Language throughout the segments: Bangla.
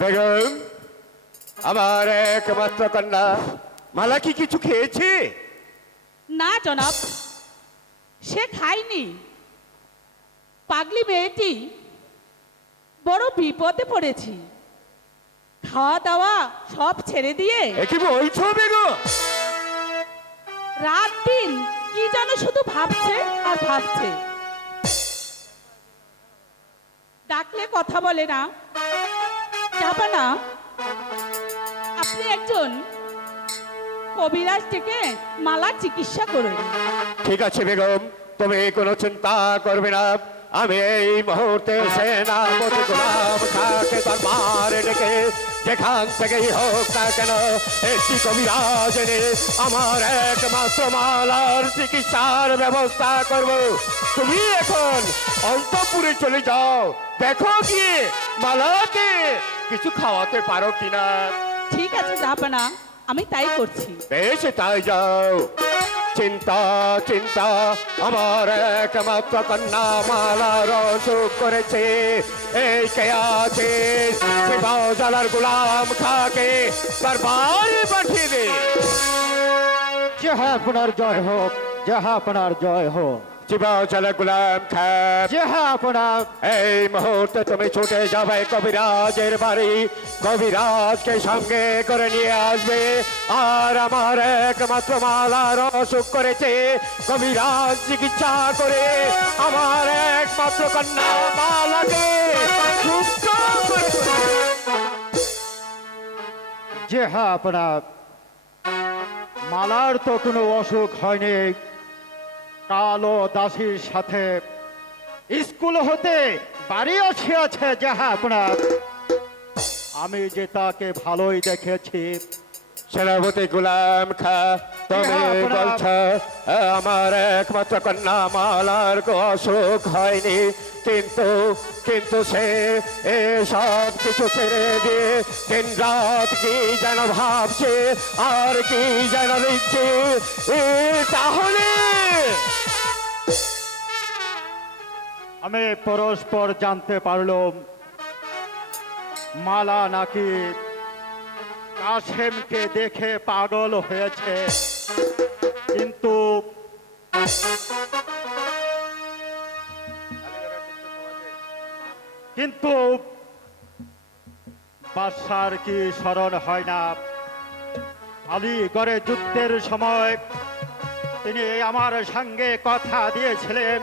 বেগম, আমার একমাত্র কন্যা মালা কি কিছু খেয়েছে? না জনাব, সে খায়নি। পাগলি মেয়েটি বড় বিপদে পড়েছি। খাওয়া দাওয়া সব ছেড়ে দিয়ে কি বলছো বেগম? রাত দিন কি যেন শুধু ভাবছে আর ভাবছে। ডাকলে কথা বলে না। যাবা না, আপনি একজন কবিরাজ থেকে মালার চিকিৎসা করুন। ঠিক আছে বেগম, তুমি কোনো চিন্তা করবে না। আমি এই মুহূর্তে সেনাপতি গোলাম খাঁকে তার মারে ডেকে যেখান থেকেই হোক না কেন একটি কবিরাজ এনে আমার একমাত্র মালার চিকিৎসার ব্যবস্থা করব। তুমি এখন অন্তপুরে চলে যাও, দেখো গিয়ে মালাকে কিছু খাওয়াতে পারো কিনা। ঠিক আছে যাবা না, আমি তাই করছি। বেশ, তাই যাও। চিন্তা চিন্তা আমার একমাত্র কন্যা মালার অসুখ করেছে। এই কে আছে জালার গোলাম খাকে তার বাড়ি পাঠিয়ে দে। যাহা আপনার জয় হোক, যাহা আপনার জয় হোক। চিবাউজালা গোলাম খা, যাহা আপনার। এই মুহূর্তে তুমি ছুটে যাবে কবিরাজের বাড়ি, কবিরাজকে সঙ্গে করে নিয়ে আসবে। আর আমার একমাত্র মালার অসুখ করেছে, কবিরাজ চিকিৎসা করে আমার একমাত্র কন্যা মালাকে সুস্থ করে তোলে। যাহা আপনার। মালার তো কোনো অসুখ হয়নি। কালো দাসীর সাথে স্কুল হতে বাড়ি আসিয়াছে। যাহা আপনার। আমি যে তাকে ভালোই দেখেছি। সেনাপতি গোলাম খা, তুমি বলছ আমার একমাত্র কন্যা মালার অসুখ হয়নি, কিন্তু কিন্তু সে সব কিছু ছেড়ে দিয়ে দিন রাত কি যেন ভাবছে আর কি যেন দিচ্ছে। তাহলে আমি পরস্পর জানতে পারলাম মালা নাকি কাশেমকে দেখে পাগল হয়েছে। কিন্তু কিন্তু বাদশার কি স্মরণ হয় না? আলীগড়ে যুদ্ধের সময় তিনি আমার সঙ্গে কথা দিয়েছিলেন,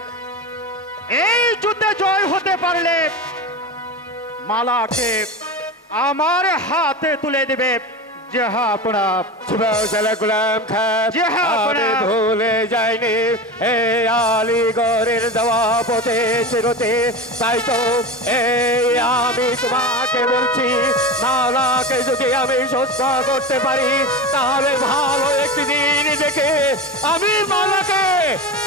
এই যুদ্ধে জয় হতে পারলে মালাকে আমার হাতে তুলে দেবে। যাহা আপনার। চিবাউজালা গোলাম খা, যাহা আমি আপনার। ভুলে যাইনি এই আলীগড়ের দেওয়া পথে চিরতে। তাই তো এই আমি তোমাকে বলছি, মালাকে যদি আমি সুস্থ করতে পারি তাহলে ভালো একটি দিন দেখে আমি মালাকে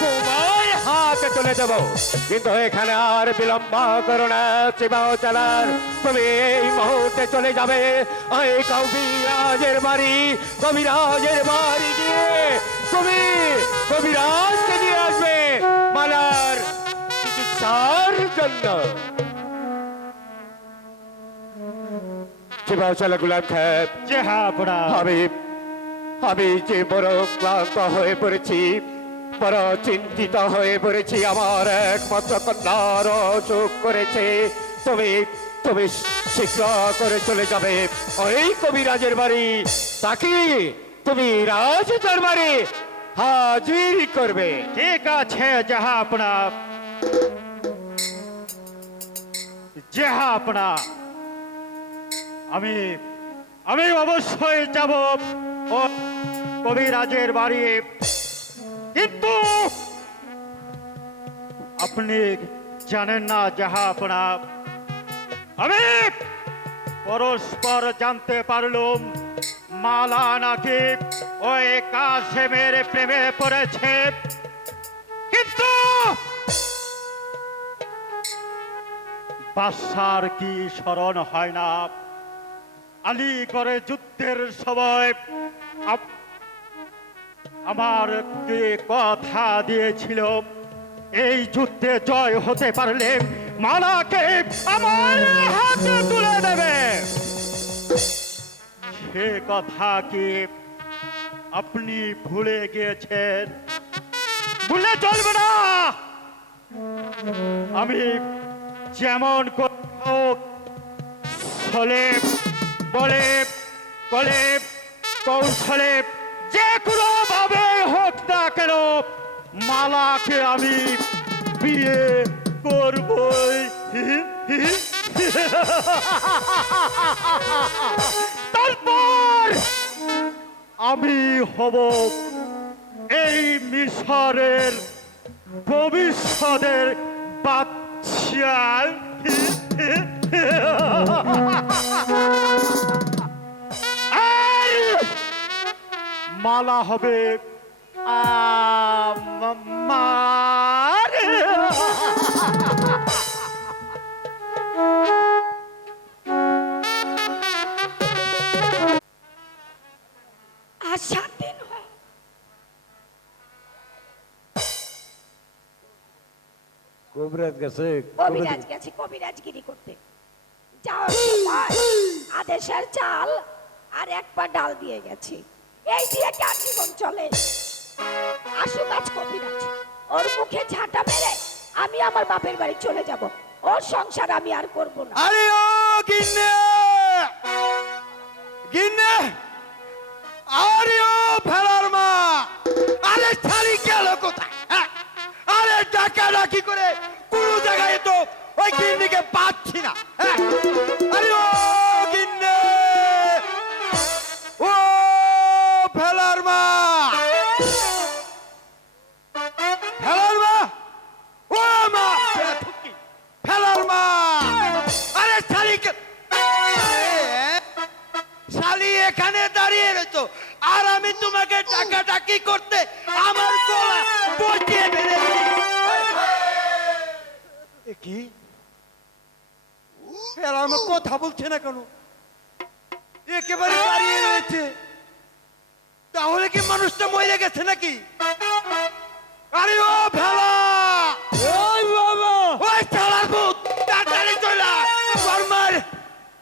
তোমার হাতে তুলে দেব। কিন্তু এখানে আর বিলম্ব করো না চিবাউজালার, তুমি এই মুহূর্তে চলে যাবে ওই কবিরাজের বাড়ি। কবিরাজের বাড়ি গিয়ে তুমি কবিরাজকে নিয়ে আসবে মালার চিকিৎসার জন্য। চিবাউজালা গোলাম খান, যাহা আপনার। আমি যে বড় ক্লান্ত হয়ে পড়েছি, বড় চিন্তিত হয়ে পড়েছি। আমার একমাত্র কন্যার অসুখ করেছে। তুমি তুমি শীঘ্র করে চলে যাবে ওই কবিরাজের বাড়ি, তাকে তুমি রাজ দরবারে হাজির করবে। ঠিক আছে যাহা আপনার। যাহা আপনার। আমি আমি অবশ্যই যাব ও কবিরাজের বাড়ি। কিন্তু আপনি জানেন না যাহা আপনার, আমি পরস্পর জানতে পারলুম মালা নাকি ওই কাশেমের প্রেমে পড়েছে। কিন্তু বাদশার কি স্মরণ হয় না? আলীগড়ে যুদ্ধের সময় আমার কি কথা দিয়েছিল, এই যুদ্ধে জয় হতে পারলে মালাকে আমার হাতে তুলে দেবে। সে কথা কি আপনি ভুলে গিয়েছেন? ভুলে চলবে না। আমি যেমন করে হোক ছলে বলে কলে কৌশলে যে কোনো ভাবে হোক না কেন মালাকে আমি বিয়ে করবই। তারপর আমি হব এই মিশরের ভবিষ্যতের বাদশা। আর মালা হবে আমার। আর 7 দিন হয় কবিরাজ গেছে কবিরাজ গেছে কবিরাজগিরি করতে। যাওয়ার সময় আদেশের চাল আর এক পা ডাল দিয়ে গেছে। এই দিয়ে কার জীবন চলে? আসুক আজ কবিরাজ, ওর মুখে ঝাঁটা মেরে আমি আমার বাপের বাড়ি চলে যাব। ওর সংসার আমি আর করব না। আরে ও গিন্নে গিন্নে, আরে ও ভেড়ার মা, আরে ছাড়ি গেল কোথায়? হ্যাঁ? আরে ডাকা ডাকি করে কোনো জায়গায় তো ওই গিন্নিকে পাচ্ছি না। হ্যাঁ? আরে ও গিন্নে, ও ভেড়ার মা, ভেড়ার মা, ও মা ভেড়ার মা, আরে ছাড়ি শালি এখানে দাঁড়িয়ে রয়েছো আর আমি তোমাকে ডাকাডাকি করতে আমার গলা বসিয়ে ফেলেছি। এ কি এরা আমার কথা বলছে না কেন? একেবারে দাঁড়িয়ে রয়েছে। তাহলে কি মানুষটা মরে গেছে নাকি? আরে ও ভেলা, ওই বাবা ওই শালার ভূত তাড়াতাড়ি চলে আয়। তোর মার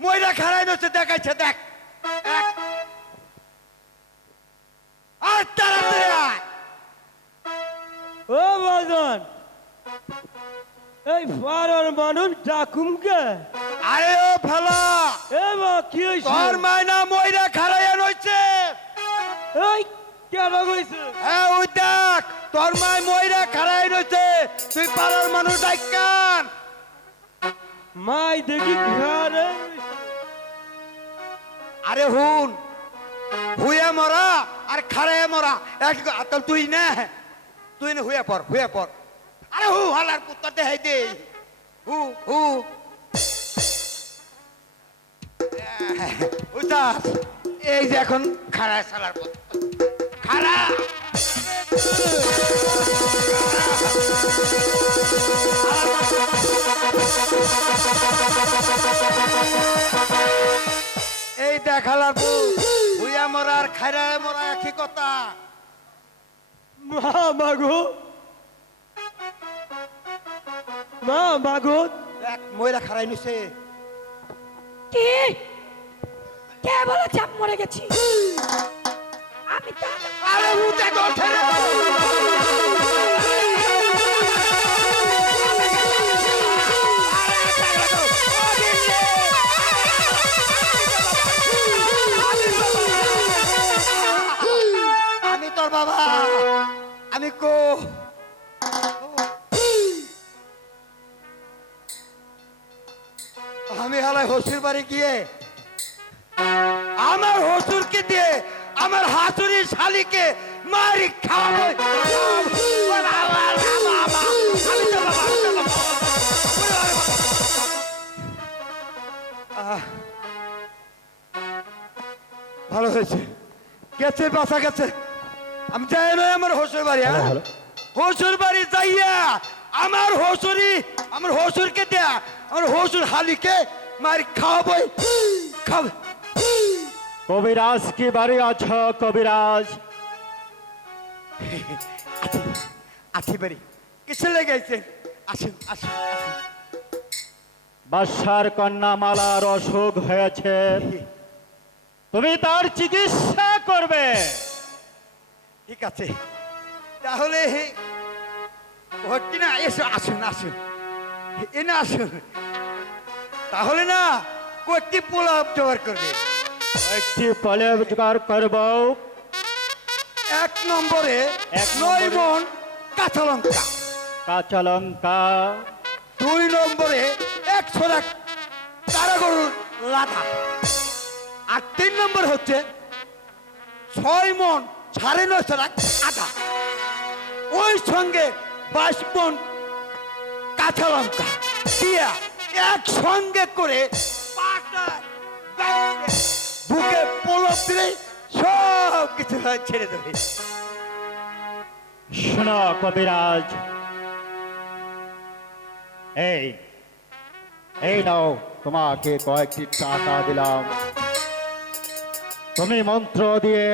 ময়রা খারাই নচ্ছে, দেখাইছে দেখ। আর তাড়াতাড়ি আয়। ও বাজান, এই পাড়ার মানুষ ডাকুমকে। আরে ও ভেলা, এ মা কি হইছে? তোর মায়না ময়রা খারাইয়া রয়েছে। এই কেন কইছে? হ্যাঁ ওই দেখ, তোর মায় ময়রা খারাই রয়েছে। তুই পাড়ার মানুষ ডাক্কান। মাই দেখি ঘরে। আরে হুন, হুয়ে মরা আর খারাইয়া মরা এক। তুই না, তুই না হুয়ে পর, হুয়ে পর। আরে হু হালার কুত্তা দেখাই দে। হু হু উদাস, এই যে এখন খাড়া সালার খাড়া। এই দেখালার হুইয়া মরা আর খাইরা মরা একই কথা। মা মাগো, মা মাগো, এক ময়রা খারাই নিছে। কি? কে বলেছে আমি মরে গেছি? আমি তো আরে উঠে ওঠে রে। আমি তোর বাবা, আমি কো আমি হালাই হসুর বাড়ি গিয়ে আমার হসুরকে দিয়ে আমার হাতুড়ি শালিকে মারি খাওয়াবো। ভালো হয়েছে, গেছে বাসা গেছে। আমি যাই নয় আমার হসুর বাড়ি। হসুর বাড়ি যাইয়া আমার হসুরি, আমার হসুরকে দেয়া আমার হসুর হালিকে মারি খাওয়াবো। খাবে কবিরাজ কি বাড়ি আছো কবিরাজ? আছি বাড়ি, কিসে লেগেছে? আসুন আসুন আসুন। বাদশার কন্যা মালার অসুখ হয়েছে, তুমি তার চিকিৎসা করবে। ঠিক আছে, তাহলে ভর্তি না, এসো, আসুন আসুন, এ না আসুন। তাহলে না কয়েকটি পোলাও জোগাড় করবে। একটি ফলে জোগাড় করব। 1 নম্বরে 9 মণ কাঁচা লঙ্কা, কাঁচা লঙ্কা। 2 নম্বরে 100 কারা গরুর লাথা, আর 3 নম্বর হচ্ছে 6 মণ 950 আটা, ওই সঙ্গে 22 মণ কাঁচা লঙ্কা দিয়া একসঙ্গে করে বুকে পলক দিলে সব কিছু ছেড়ে দেবে। শোনো কবিরাজ, এই নাও, তোমাকে কয়েকটি টাকা দিলাম। তুমি মন্ত্র দিয়ে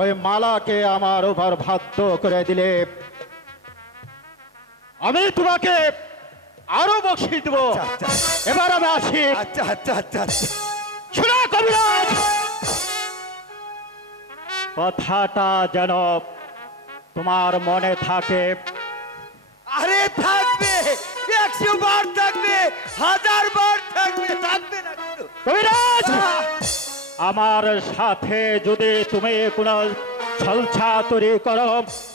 ওই মালাকে আমার উপর বাধ্য করে দিলে আমি তোমাকে আরো বকশিশ দেবো। আচ্ছা, এবার আমি আসি। আচ্ছা আচ্ছা আচ্ছা আচ্ছা, শোনো কবিরাজ, কথাটা যেন তোমার মনে থাকে। আরে থাকবে, 100 বার থাকবে, 1000 বার থাকবে, থাকবে না কিন্তু। কবিরাজ, আমার সাথে যদি তুমি কোনো ছলছা তৈরি করো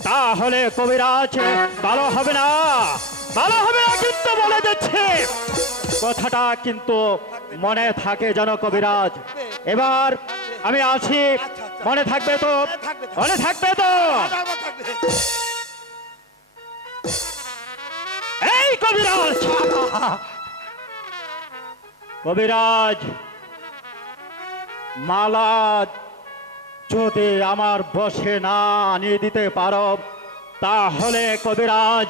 তাহলে কবিরাজ ভালো হবে না, ভালো হবে না কিন্তু বলে দিচ্ছে। কথাটা কিন্তু মনে থাকে যেন কবিরাজ। এবার আমি আছি, মনে থাকবে তো? মনে থাকবে তো? থাকবে। এই কবিরাজ, কবিরাজ, মালা যদি আমার বসে না আনিয়ে দিতে পারো তাহলে কবিরাজ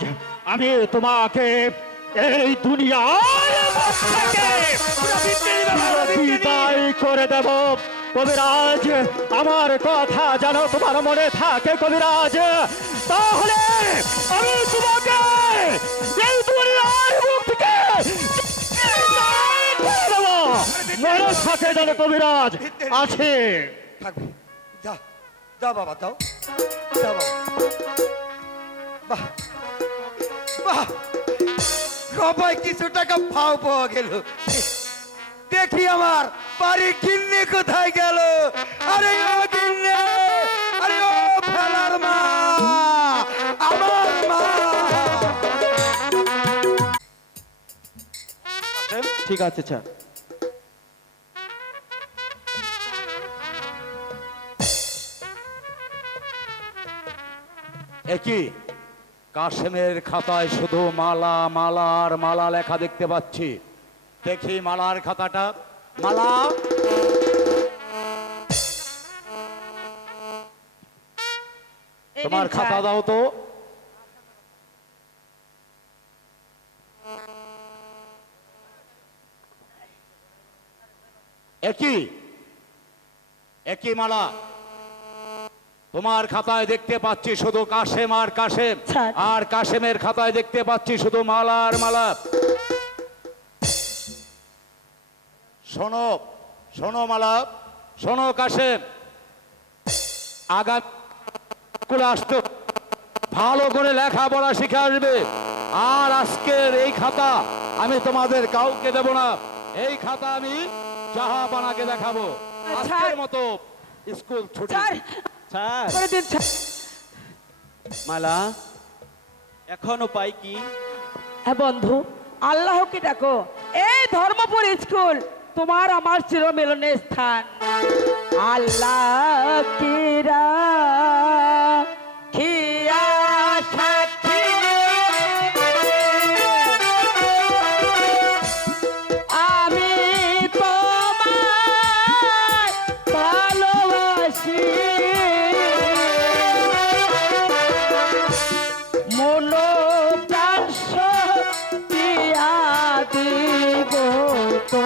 আমি তোমাকে এই দুনিয়ার থেকে বিদায় করে দেব। কবিরাজ, আমার কথা যেন তোমার মনে থাকে কবিরাজ, তাহলে আমি তোমাকে এই দুনিয়ার মুখ থেকে বিদায় করে দেব। মনে থাকে যেন কবিরাজ। আছে থাকবে, যা যা বাবা, যাও, যা বাবা। বাহ বাহ, সবাই কিছু টাকা পাও পাওয়া গেল। দেখি আমার বাড়ির গিন্নি কোথায় গেল? আরে ও গিন্নি, আরে ও ফেলার মা, আমার মা। ঠিক আছে স্যার। একই কাশেমের খাতায় শুধু মালা মালা আর মালা লেখা দেখতে পাচ্ছি। দেখি মালার খাতাটা। মালা, তোমার খাতা দাও তো। একই একই মালা, তোমার খাতায় দেখতে পাচ্ছি শুধু কাশেম আর কাশেম, স্যার। আর কাশেমের খাতায় দেখতে পাচ্ছি শুধু মালা আর মালা। শোনো শোনো মালা, শোনো কাশেম, আগামী স্কুলে আসতে ভালো করে লেখাপড়া শিখে আসবে। আর আজকের এই খাতা আমি তোমাদের কাউকে দেব না। এই খাতা আমি জাহাপানাকে দেখাবো। আজকের মতো স্কুল ছুটি। স্যার, স্যার, করে দিন স্যার। মালা এখন উপায় কি? হ্যাঁ বন্ধু, আল্লাহকে ডাকো। এই ধর্মপুর স্কুল তোমার আমার চিরমিলনের স্থান। আল্লাহ কিরা খিয়া সাক্ষী আমি তোমায় ভালোবাসি, মনো প্রাণ দিয়া দিব তো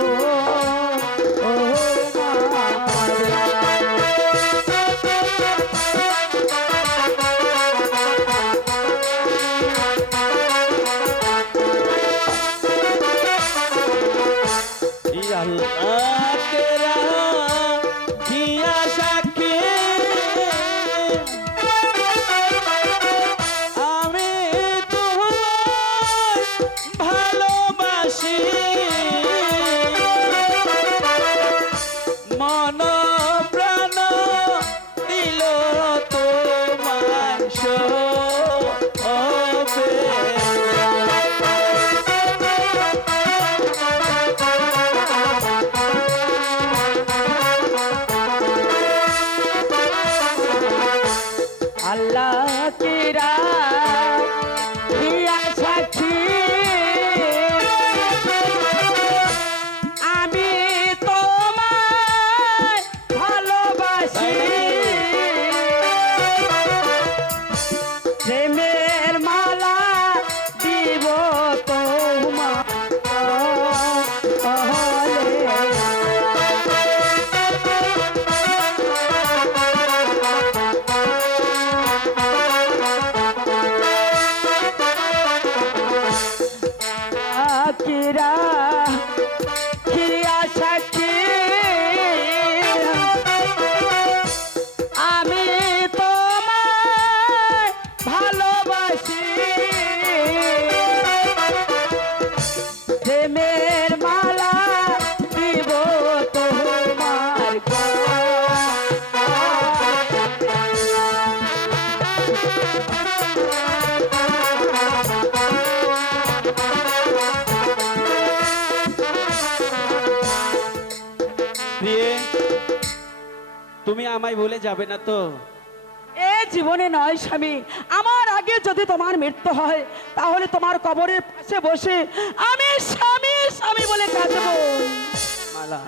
আমায় ভুলে যাবে না তো? এ জীবনে নয় স্বামী, আমার আগে যদি তোমার মৃত্যু হয় তাহলে তোমার কবরের পাশে বসে আমি স্বামী স্বামী বলে কাঁদবো। মালা,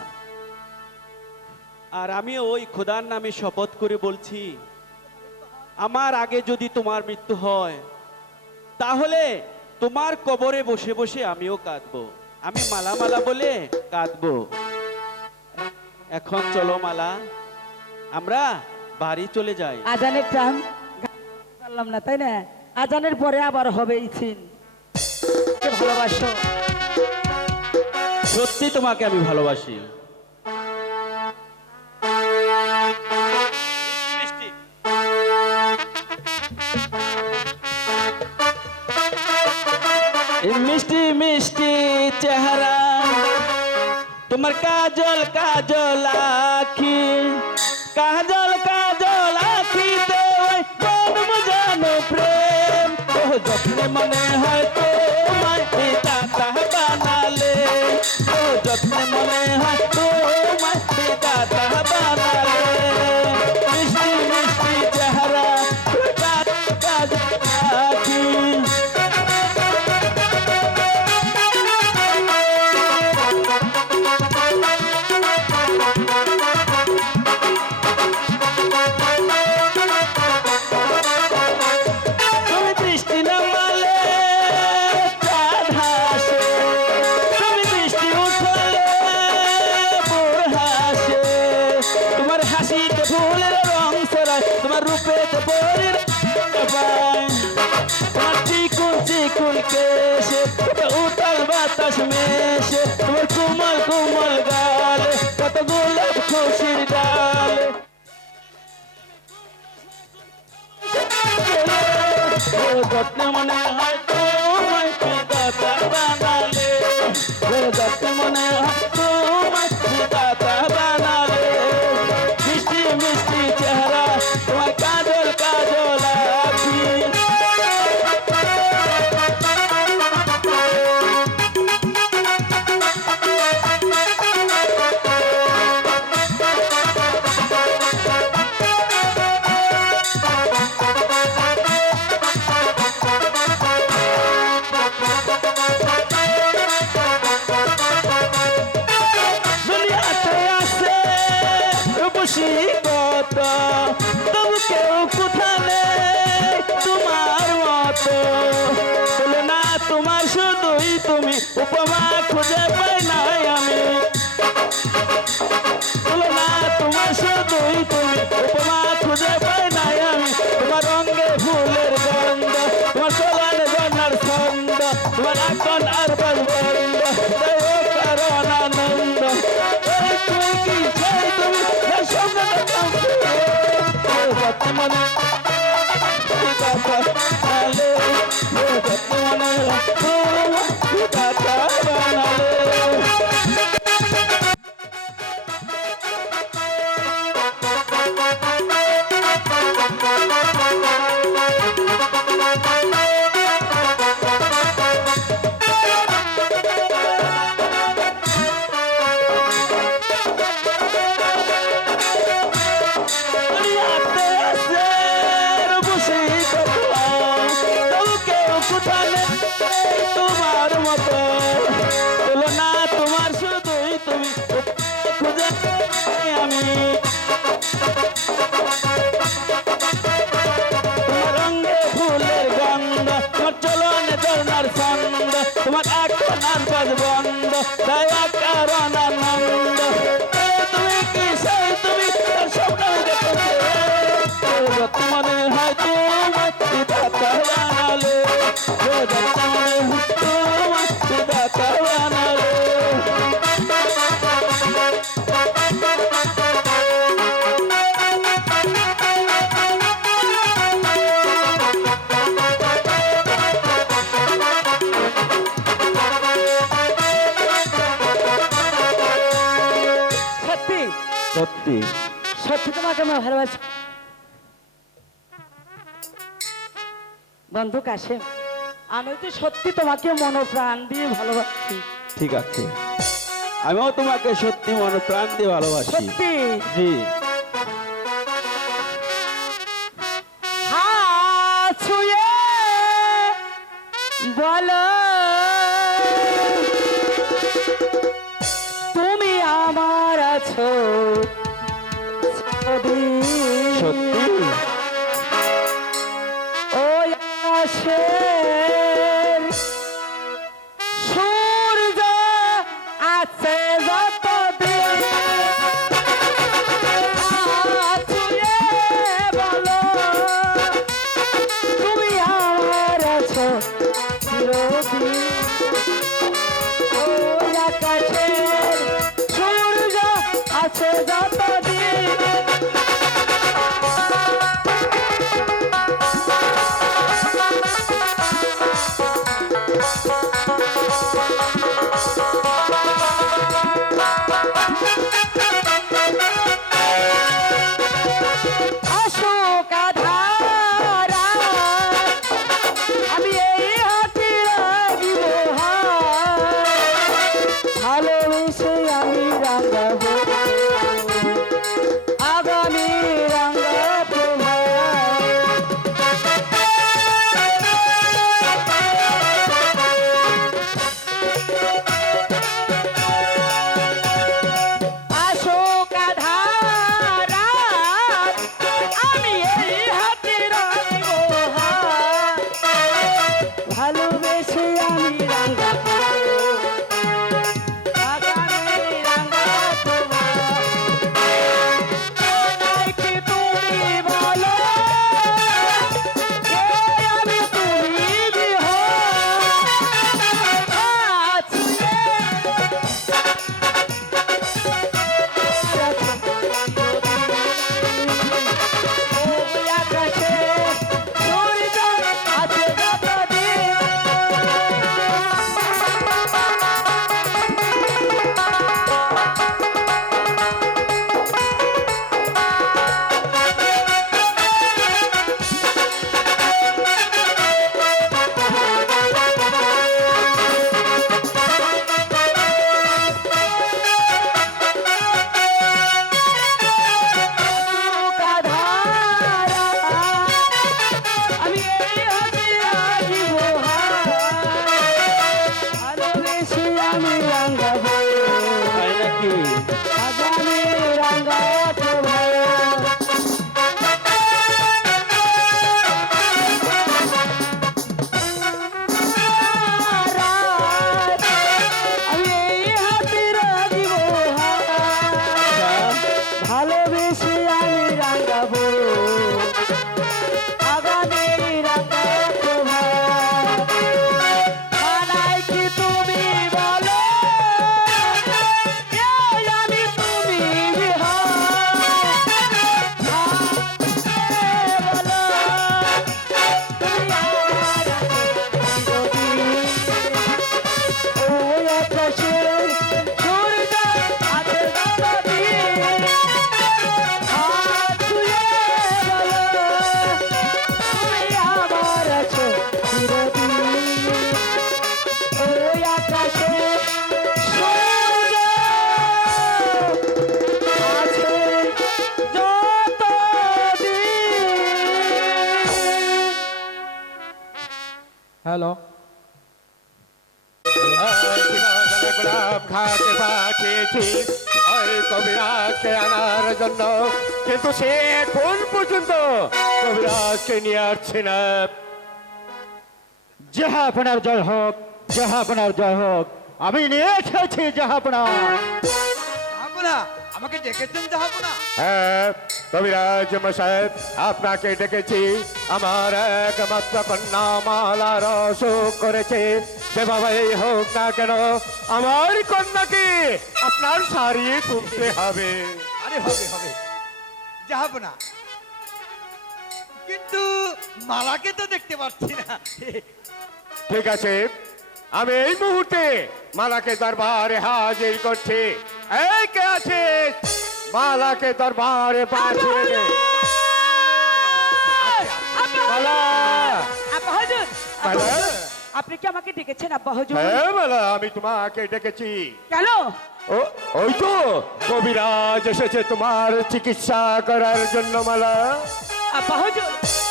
আর আমি ওই খোদার নামে শপথ করে বলছি, আমার আগে যদি তোমার মৃত্যু হয় তাহলে তোমার কবরে বসে বসে আমিও কাঁদবো, আমি মালা মালা বলে কাঁদবো। এখন চলো মালা, আমরা বাড়ি চলে যাই। আজানের টান পারলাম না, তাই না? আজানের পরে আবার হবেই ছিন। ভালোবাসো, সত্যি তোমাকে আমি ভালোবাসি। এই মিষ্টি মিষ্টি চেহারা, তোমার কাজল কাজল আখি, কাজল কাজল আখিতে জন্ম জানো প্রেম, ও যত্নে মনে হয় তোমায় পিতা তাহা বানালে, ও যত্নে মনে হয় তোমায় পিতা তাহা বানালে। মিষ্টি মিষ্টি চেহারা, কাজল আখি, তুমি দৃষ্টি নামালে চাঁদ হাসে, তুমি দৃষ্টি উঠালে ভোর হাসে, তোমার হাসিতে ফুলের রং ছড়ায়, তোমার রূপেতে পরীর পায়, তোমার চিকুন চিকুন কেশে উতাল বাতাস মেশে, তোমার কোমল কোমল গালে কত গোলাপ খুশির ডালে। ও যত্নে মনে হয় তোমায় পিতা বানালে, ও যত্নে মনে হয় তোমায় পিতা বানালে। মিষ্টি মিষ্টি চেহারা, তোমার কাজল কাজল আখি, দুনিয়াতে আছে রূপসী কত, তবু কেউ কোথা নেই তোমার মতো, তুলনা তোমার শুধুই তুমি, উপমা খুঁজে পাই নাই আমি, তুলনা তোমার শুধুই তুমি, উপমা খুঁজে পাই নাই আমি, তোমার রঙে ফুলের গন্ধ, তোমার চলার জন্নার ছন্দ, তোমার আকন আর বন্ধ, কারণ আনন্দ, এই তুই কি চাই তুমি সঙ্গে মনে বানালে, বানালে। দুনিয়াতে আছে রূপসী কত, তবু কেউ কোথা নেই তোমার মতো, তুলনা তোমার শুধুই তুমি, খুঁজে পাই আমি, তোমার রঙে ফুলের গন্ধ, তোমার চলনে দোলনার ছন্দ, তোমার এখন আর বাজ বন্ধ, দয়া কারণ আনন্দ, তুমি কি সেই তুমি তার স্বপ্ন দেখেছে, মনে হয় তোমার পিতা বানালে, মনে হয় তোমার পিতা বানালে। সত্যি সত্যি সত্যি তোমাকে আমি ভালোবাসি বন্ধু কাশেম, আমি তো সত্যি তোমাকে মনোপ্রাণ দিয়ে ভালোবাসি। ঠিক আছে, আমিও তোমাকে সত্যি মনে প্রাণ দিয়ে ভালোবাসি। সত্যি জি, ভালো তুমি আমার আছো সত্যি ওই আকাশের সূর্য আছে যতদিন ছুঁয়ে বলো তুমি আমার আছো চিরদিন ওই আকাশের সূর্য আছে যতদিন অশোক ধারা আমি এই হাতে রাখিব ভালোবেসে আমি রাঙাবো আগামী রাঙাবো অশোক ধারা আমি এই হাতে রাখবো ভালোবেসে আমি রাঙাবো আগামী রাঙাবো কি তুমি বলো আমি তুমি বিহ আকাশে সূর্য আছে যতদিন আমি এই হাতে রাখিব ভালোবেসে আমি রাঙাবো তাই নাকি আগামী রাঙাবো আমি এই হাতে রাখিব ভালোবেসে আমি রাঙাবো আগামী রাঙাবো মানায় কি তুমি বলো আমি তুমি বলো তুমি আমার ওই আকাশে সূর্য আছে যতদিন ছুঁয়ে বলো তুমি আমার আছো চিরদিন ওই আকাশে সূর্য আছে যতদিন হ্যালো গোলাপ খাকে পাঠিয়েছি ওই কবিরাজকে আনার জন্য, কিন্তু সে এখন পর্যন্ত কবিরাজকে নিয়ে আসছে না। জাহাপনার জয় হোক, জাহাপনার জয় হোক। আমি নিয়ে এসেছি জাহাপনা। জাহাপনা আমাকে ডেকেছেন জাহাপনা? হ্যাঁ কবিরাজ মশাই, আপনাকে ডেকেছি। আমার একমাত্র কন্যা মালার অসুখ করেছে। যেভাবেই হোক না কেন আমার কন্যাকে আপনার সারিয়ে তুলতে হবে। আরে হবে হবে জাহাপনা, কিন্তু মালাকে তো দেখতে পাচ্ছি না। ঠিক আছে, আমি এই মুহূর্তে মালাকে দরবারে হাজির করছি। এই কে আছে? মালাকে দরবারে পাঠিয়ে দে। মালা, আব্বা হুজুর, মালা? আপনি কি আমাকে ডেকেছেন আব্বা হুজুর? হ্যাঁ মালা, আমি তোমাকে ডেকেছি। কেন? ওই তো কবিরাজ এসেছে তোমার চিকিৎসা করার জন্য। মালা, আব্বা হুজুর,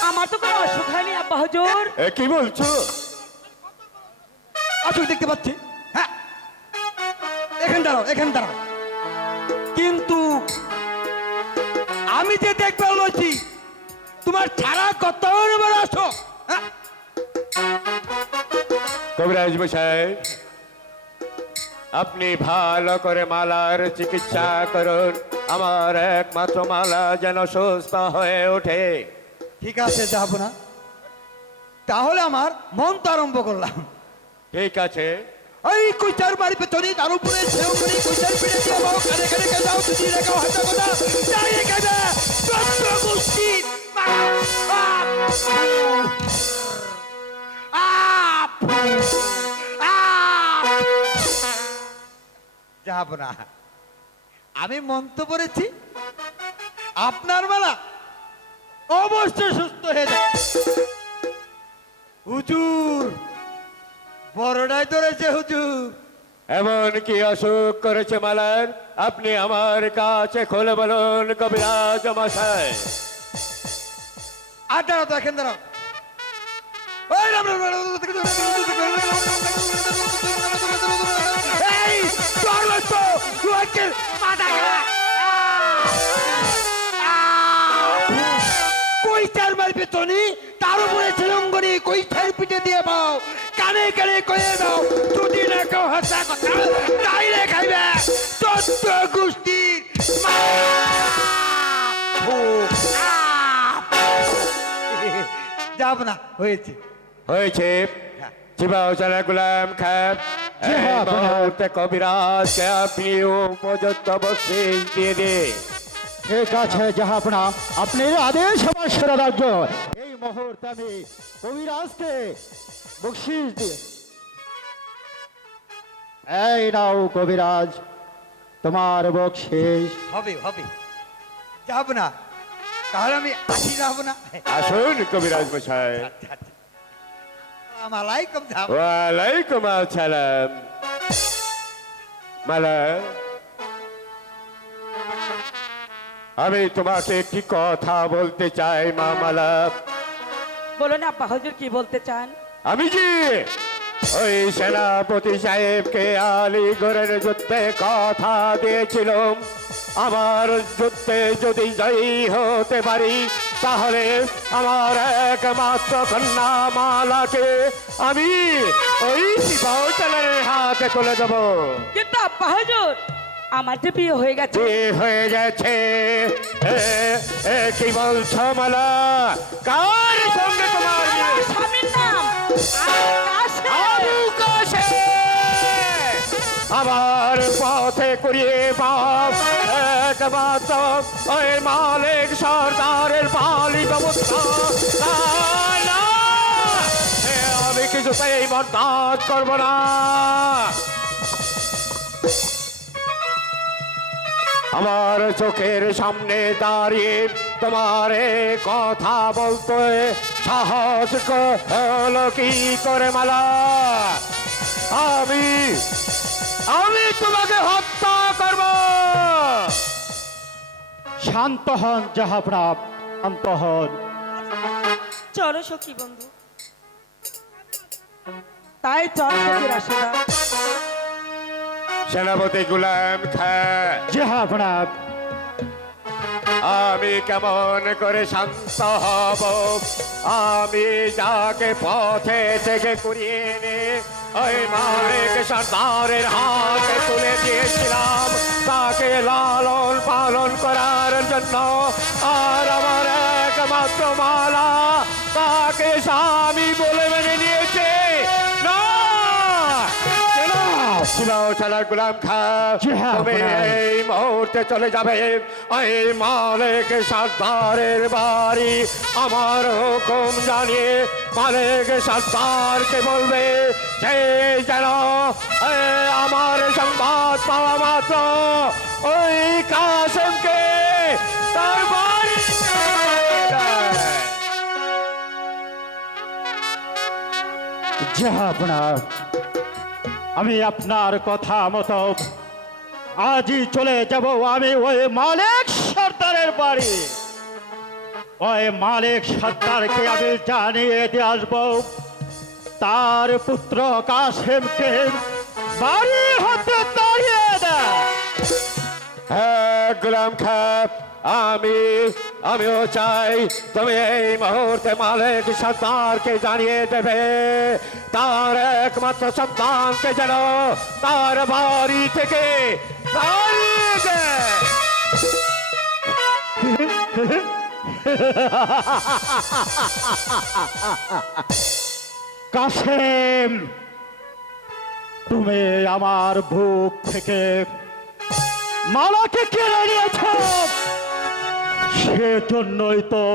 আমার তো কোনো অসুখ হয়নি আব্বা হুজুর। কি বলছো? আসুক দেখতে পাচ্ছি, হ্যাঁ এখানে দাঁড়াও, এখানে দাঁড়াও। কিন্তু আমি যে দেখতে বলছি তোমার ছাড়া কত বড় আসো, হ্যাঁ কবিরাজ মশাই, আপনি ভালো করে মালার চিকিৎসা করুন, আমার একমাত্র মালা যেন সুস্থ হয়ে ওঠে। ঠিক আছে যাবো না, তাহলে আমার মন তো আরম্ভ করলাম। ঠিক আছে, ওই কুইটার বাড়ি পেছনে তার উপরে সেও করে কুইটার পিড়ে দিয়ে বাবু কানে কানে কে যাও তুই রেখা হাতে কথা যাই রেখা দে চত্র গোষ্ঠী যাব না, আমি মন্ত্র পড়েছি আপনার মালা অবশ্যই সুস্থ হয়ে যায়। হুজুর বড়টাই ধরেছে হুজুর। এমন কি অসুখ করেছে মালার, আপনি আমার কাছে খুলে বলুন কবিরাজ মশাই। আর দাঁড়াও তো, এখন দাঁড়াও। ওই রাম রাম রাম। এই তোর মতো তুই মাথা খারাপ। কইটার মার পেছনি তার উপরে ছিলঙ্গনি কইটার পিঠে দিয়ে পাও কানে কানে কয়ে দাও যদি না কেউ হাসা কথা তাইলে খাইবে চোদ্দ গোষ্ঠীর যাব না, হয়েছে হয়েছে, চিবাও চালা গুলাম খান, কবিরাজকে আপনি উপযুক্ত বকশিশ দিয়ে দিন। ঠিক আছে জাহাপনা, আপনি আদেশ আমার সেরা রাজ্য। এই মুহূর্তে আমি কবিরাজকে বকশিশ দিয়ে, এই নাও কবিরাজ তোমার বকশিশ। হবে হবে, যাব না, তাহলে আমি আসি, যাব না। আসুন কবিরাজ মশাই। আসসালামালাইকুম যাব। ওয়ালাইকুম আসসালাম। মালা, আমি তোমাকে একটি কথা বলতে চাই মা মালা। বলুন আব্বা হুজুর কি বলতে চান? আমি যে ওই সেনাপতি সাহেবকে আলিগড়ের যুদ্ধে কথা দিয়েছিলাম, আমার যুদ্ধে যদি জয়ী হতে পারি তাহলে আমার একমাত্র কন্যা মালাকে আমি ওই সিপাহীর হাতে তুলে দেব। কিন্তু আব্বা হুজুর আমার যে বিয়ে হয়ে গেছে। বিয়ে হয়ে গেছে? কি বলছো মালা? কার সঙ্গে তোমার বিয়ে? আমার স্বামীর নাম আবু কাশেম। আমার পথে কুড়িয়ে বাপ একমাত্র ওই মালিক সর্দারের পালিত পুত্র। না, আমি কিছুতেই বরদাস্ত করবো না। আমার চোখের সামনে দাঁড়িয়ে তোমার কথা বলতে সাহস হলো কি করে মালা? আমি তোমাকে হত্যা করব। শান্ত হন জাহাপনা, শান্ত হন। চলো সখী বন্ধু, তাই চল সখীর আশীর্বাদ। সেনাপতি গুলাম খান, জাহাপনা আমি কেমন করে শান্ত হব? আমি যাকে পথে থেকে কুড়িয়ে এনে ওই মালিক সর্দারের হাতে তুলে দিয়েছিলাম, তাকে লালন পালন করার জন্য, আর আমার একমাত্র মালা তাকে স্বামী বলে মেনে নিয়েছে। না, চালা গুলাম খান, জি হ্যাঁ, তুমি এই মুহূর্তে চলে যাবে ওই মালিক সর্দারের বাড়ি। আমার হুকুম জানিয়ে মালিক সর্দারকে বলবে সে যেন আমার সংবাদ পাওয়া মাত্র ওই কাসেমকে তার বাড়ি জাহাপনা, আমি আপনার কথা মতো আজই চলে যাব আমি ওই মালিক সর্দারের বাড়ি। ওই মালিক সর্দারকে আমি জানিয়ে দিয়ে আসবো তার পুত্র কাসেমকে বাড়ি হতে তাড়িয়ে দেয়। হ্যাঁ গোলাম খা, আমিও চাই তুমি এই মুহূর্তে মালিক সর্দারকে জানিয়ে দেবে তার একমাত্র সন্তানকে যেন তার বাড়ি থেকে তাড়িয়ে দেয়। কাসেম, তুমি আমার বুক থেকে মালাকে কেড়ে নিয়েছ, সেজন্যই তো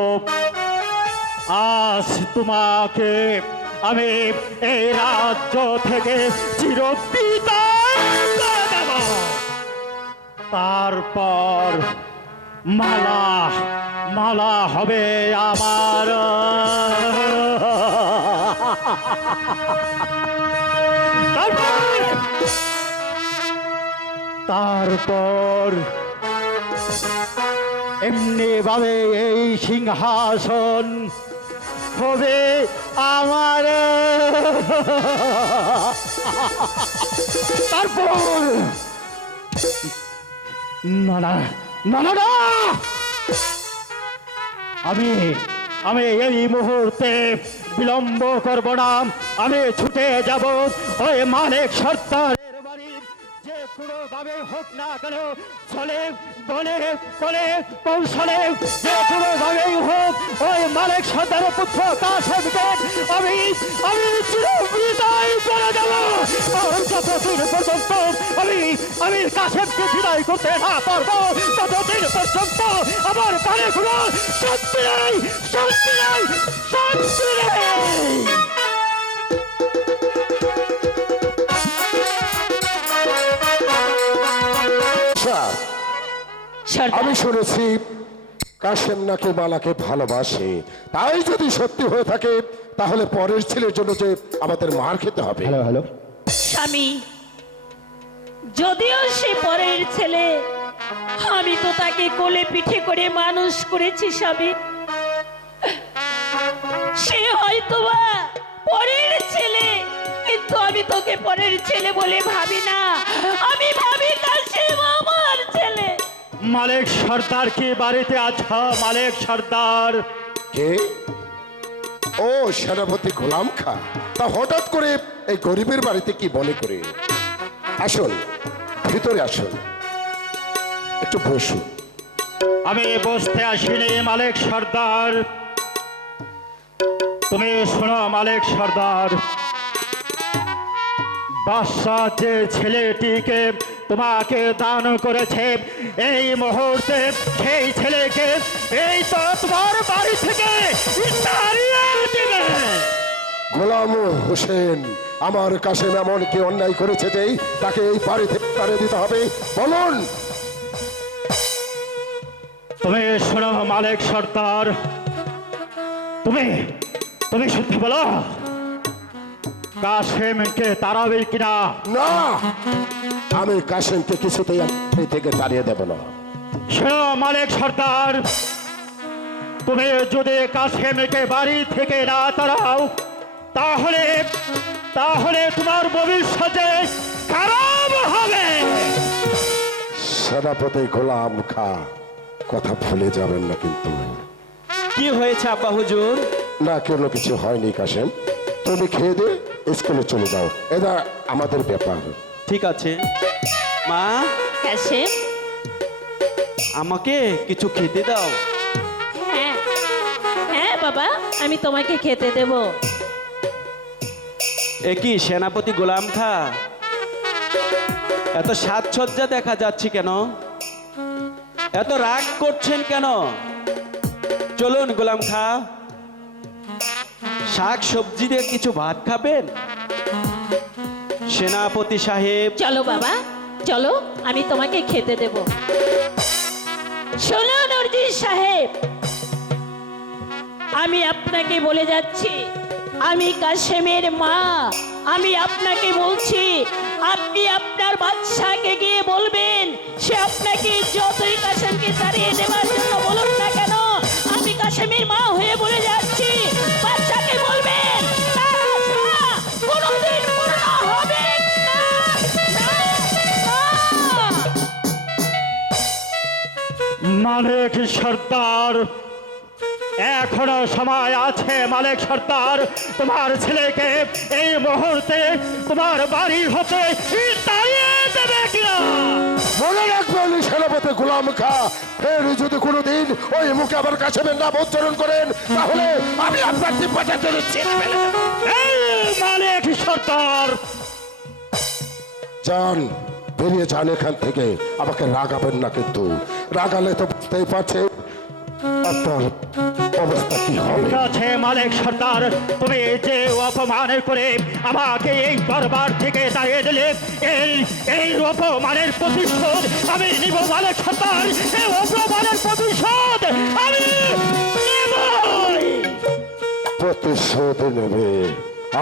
আজ তোমাকে আমি এই রাজ্য থেকে চিরবিদায় করে দেব। তারপর মালা মালা হবে আমার। তারপর এমনি ভাবে এই সিংহাসন হবে আমার। তারপর না না না না না, আমি এই মুহূর্তে বিলম্ব করব না। আমি ছুটে যাব ওই মালিক সর্দারের বাড়ি, যে কোনো ভাবে হোক না কেন, চলে বলে বলে কৌশলে, যে কোনো ভাবেই হোক ওই মালিক সর্দারের পুত্র কাসেমকে আমি চিরবিদায় করে দেব। আর যতদিন পর্যন্ত আমি কাসেমকে বিদায় করতে না পারবো, ততদিন পর্যন্ত আমার প্রাণে কোনো শান্তি নেই, শান্তি নেই, শান্তি নেই। আমি শুনেছি কাসেম নাকি মালাকে ভালোবাসে, তাই যদি সত্যি হয়ে থাকে তাহলে পরের ছেলের জন্য যে আমাদের মার খেতে হবে। স্বামী, যদিও সে পরের ছেলে, আমি তো তাকে কোলে পিঠে করে মানুষ করেছি স্বামী। সে হয়তো বা পরের ছেলে, কিন্তু আমি তোকে পরের ছেলে বলে ভাবি না। আমি ভাবি কাসেম আমার ছেলে। মালিক সর্দার কি বাড়িতে আছো? মালিক সর্দার কে? ও সেনাপতি গোলাম খা, তা হঠাৎ করে এই গরিবের বাড়িতে কি মনে করে? আসুন, ভিতরে আসুন, একটু বসুন। আমি বসতে আসিনি মালিক সর্দার। তুমি শোনো মালিক সর্দার, বাদশা যে ছেলেটিকে তোমাকে দান করেছে, এই মুহূর্তে সেই ছেলেকে এই তো তোমার বাড়ি থেকে তাড়িয়ে দিবে। গোলাম হোসেন, আমার কাসেম এমন কি অন্যায় করেছে যে তাকে এই বাড়ি থেকে তাড়িয়ে দিতে হবে? বলুন। তুমি শোনো মালিক সর্দার, তুমি সত্যি বলো, কাসেমকে তাড়াবে কিনা? না, আমি কাসেমকে কিছুতেই এই থেকে তাড়িয়ে দেব না। শোনো মালিক সর্দার, তুমি যদি কাসেমকে বাড়ি থেকে না তাড়াও, তাহলে তোমার ভবিষ্যতে খারাপ হবে। সেনাপতি গোলাম খা, কথা ভুলে যাবেন না কিন্তু। কি হয়েছে আব্বা হুজুর? না, কোনো কিছু হয়নি কাসেম, তুমি খেয়ে দিয়ে স্কুলে চলে যাও, এটা আমাদের ব্যাপার। ঠিক আছে মা, কাসেম, আমাকে কিছু খেতে দাও। হ্যাঁ হ্যাঁ বাবা, আমি তোমাকে খেতে দেব। এ কি সেনাপতি গোলাম খা, এত সাজসজ্জা দেখা যাচ্ছে কেন? এত রাগ করছেন কেন? চলুন গোলাম খা, শাক সবজি দিয়ে কিছু ভাত খাবেন? সেনাপতি সাহেব, চলো বাবা, চলো, আমি তোমাকে খেতে দেব। শোনো নরজি সাহেব, আমি আপনাকে বলে যাচ্ছি, আমি কাসেমের মা। আমি আপনাকে বলছি, আপনি আপনার বাদশাকে গিয়ে বলবেন, সে আপনাকে যতই কাসেমকে তাড়িয়ে দেওয়ার জন্য বলুন না কেন, আমি কাসেমের মা হয়ে বলে যাচ্ছি, বাদশাকে বলবেন, মালিক সর্দার, এখনো সময় আছে মালিক সর্দার, তোমার ছেলেকে এই মুহূর্তে তোমার বাড়ি হতে তাড়িয়ে দেবে কিনা? মনে রাখবেন সেনাপতি গোলাম খা, ফের যদি কোনোদিন ওই মুখে আমার কাছে নাম উচ্চারণ করেন তাহলে আমি আপনার জিহ্বাটা ধরে ছিঁড়ে ফেলে দেব। এই মালিক সর্দার, যান, বেরিয়ে যান এখান থেকে, আমাকে রাগাবেন না কিন্তু, রাগালে তো বুঝতেই পারছে আপনার অবস্থা কি হবে। ঠিক আছে মালিক সর্দার, তুমি যে অপমান করে আমাকে এই দরবার থেকে তাড়িয়ে দিলে, এই অপমানের প্রতিশোধ আমি নিব মালিক সর্দার, এই অপমানের প্রতিশোধ আমি নিবই। প্রতিশোধ নেবে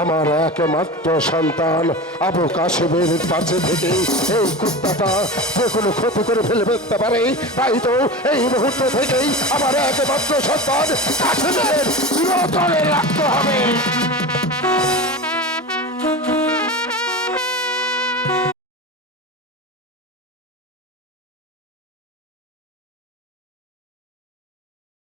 আমার একমাত্র সন্তান আবু কাশেমের পাশে থেকে এই কুত্তাটা যে কোনো ক্ষতি করে ফেলতে পারে, তাই তো এই মুহূর্ত থেকেই আমার একমাত্র সন্তান কাশেমের চিরতরে রাখতে হবে।